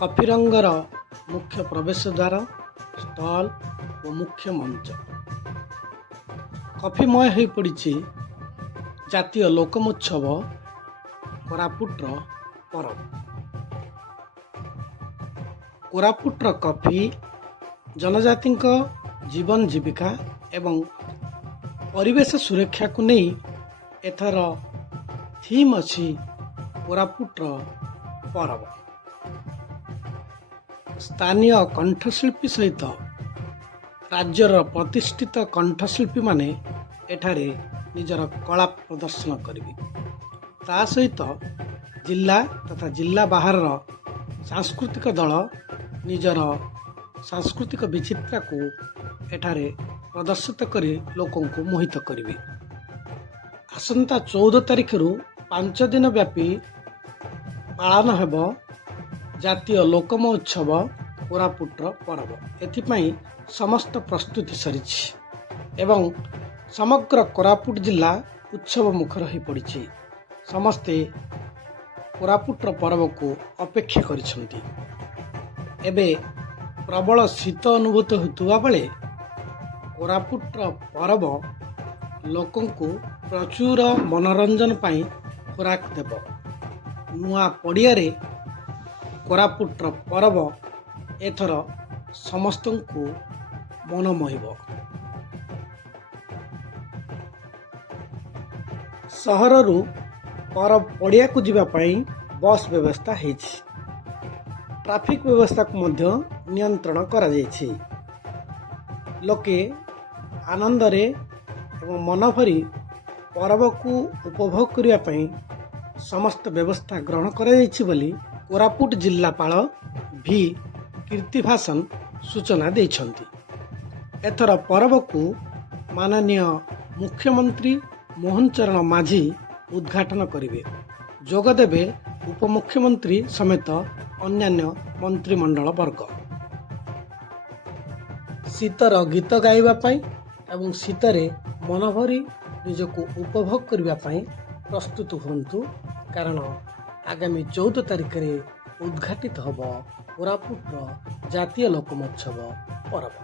କଫିରଙ୍ଗର ମୁଖ୍ୟ ପ୍ରବେଶ ଦ୍ୱାର, ଷ୍ଟଲ ଓ ମୁଖ୍ୟ ମଞ୍ଚ। କଫିମୟ ହୋଇପଡ଼ିଛି ଜାତୀୟ ଲୋକମୋତ୍ସବ କୋରାପୁଟର ପରବ। କୋରାପୁଟର କଫି ଜନଜାତିଙ୍କ ଜୀବନ ଜୀବିକା ଏବଂ ପରିବେଶ ସୁରକ୍ଷାକୁ ନେଇ ଏଥର ଥିମ୍ ଅଛି କୋରାପୁଟର ପରବ। ସ୍ଥାନୀୟ କଣ୍ଠଶିଳ୍ପୀ ସହିତ ରାଜ୍ୟର ପ୍ରତିଷ୍ଠିତ କଣ୍ଠଶିଳ୍ପୀମାନେ ଏଠାରେ ନିଜର କଳା ପ୍ରଦର୍ଶନ କରିବେ। ତା ସହିତ ଜିଲ୍ଲା ତଥା ଜିଲ୍ଲା ବାହାରର ସାଂସ୍କୃତିକ ଦଳ ନିଜର ସାଂସ୍କୃତିକ ବିଚିତ୍ରାକୁ ଏଠାରେ ପ୍ରଦର୍ଶିତ କରି ଲୋକଙ୍କୁ ମୋହିତ କରିବେ। ଆସନ୍ତା 14 ତାରିଖରୁ 5 ଦିନ ବ୍ୟାପୀ ପାଳନ ହେବ ଜାତୀୟ ଲୋକମହୋତ୍ସବ କୋରାପୁଟର ପରବ। ଏଥିପାଇଁ ସମସ୍ତ ପ୍ରସ୍ତୁତି ସରିଛି ଏବଂ ସମଗ୍ର କୋରାପୁଟ ଜିଲ୍ଲା ଉତ୍ସବ ମୁଖର ହୋଇପଡ଼ିଛି। ସମସ୍ତେ କୋରାପୁଟର ପରବକୁ ଅପେକ୍ଷା କରିଛନ୍ତି। ଏବେ ପ୍ରବଳ ଶୀତ ଅନୁଭୂତ ହେଉଥିବା ବେଳେ କୋରାପୁଟର ପରବ ଲୋକଙ୍କୁ ପ୍ରଚୁର ମନୋରଞ୍ଜନ ପାଇଁ ଖୋରାକ ଦେବ। ନୂଆ ପଡ଼ିଆରେ କୋରାପୁଟର ପରବ ଏଥର ସମସ୍ତଙ୍କୁ ମନ ମୋହିବ। ସହରରୁ ପରବ ପଡ଼ିଆକୁ ଯିବା ପାଇଁ ବସ୍ ବ୍ୟବସ୍ଥା ହୋଇଛି। ଟ୍ରାଫିକ୍ ବ୍ୟବସ୍ଥାକୁ ମଧ୍ୟ ନିୟନ୍ତ୍ରଣ କରାଯାଇଛି। ଲୋକେ ଆନନ୍ଦରେ ଏବଂ ମନଭରି ପରବକୁ ଉପଭୋଗ କରିବା ପାଇଁ ସମସ୍ତ ବ୍ୟବସ୍ଥା ଗ୍ରହଣ କରାଯାଇଛି ବୋଲି କୋରାପୁଟ ଜିଲ୍ଲାପାଳ ଭି କୀର୍ତ୍ତିଭାସନ ସୂଚନା ଦେଇଛନ୍ତି। ଏଥର ପରବକୁ ମାନନୀୟ ମୁଖ୍ୟମନ୍ତ୍ରୀ ମୋହନ ଚରଣ ମାଝୀ ଉଦ୍ଘାଟନ କରିବେ। ଯୋଗଦେବେ ଉପମୁଖ୍ୟମନ୍ତ୍ରୀ ସମେତ ଅନ୍ୟାନ୍ୟ ମନ୍ତ୍ରିମଣ୍ଡଳ ବର୍ଗ। ଶୀତର ଗୀତ ଗାଇବା ପାଇଁ ଏବଂ ଶୀତରେ ମନଭରି ନିଜକୁ ଉପଭୋଗ କରିବା ପାଇଁ ପ୍ରସ୍ତୁତ ହୁଅନ୍ତୁ, କାରଣ ଆଗାମୀ 14 ତାରିଖରେ ଉଦ୍ଘାଟିତ ହେବ କୋରାପୁଟର ଜାତୀୟ ଲୋକମୋତ୍ସବ ପରବ।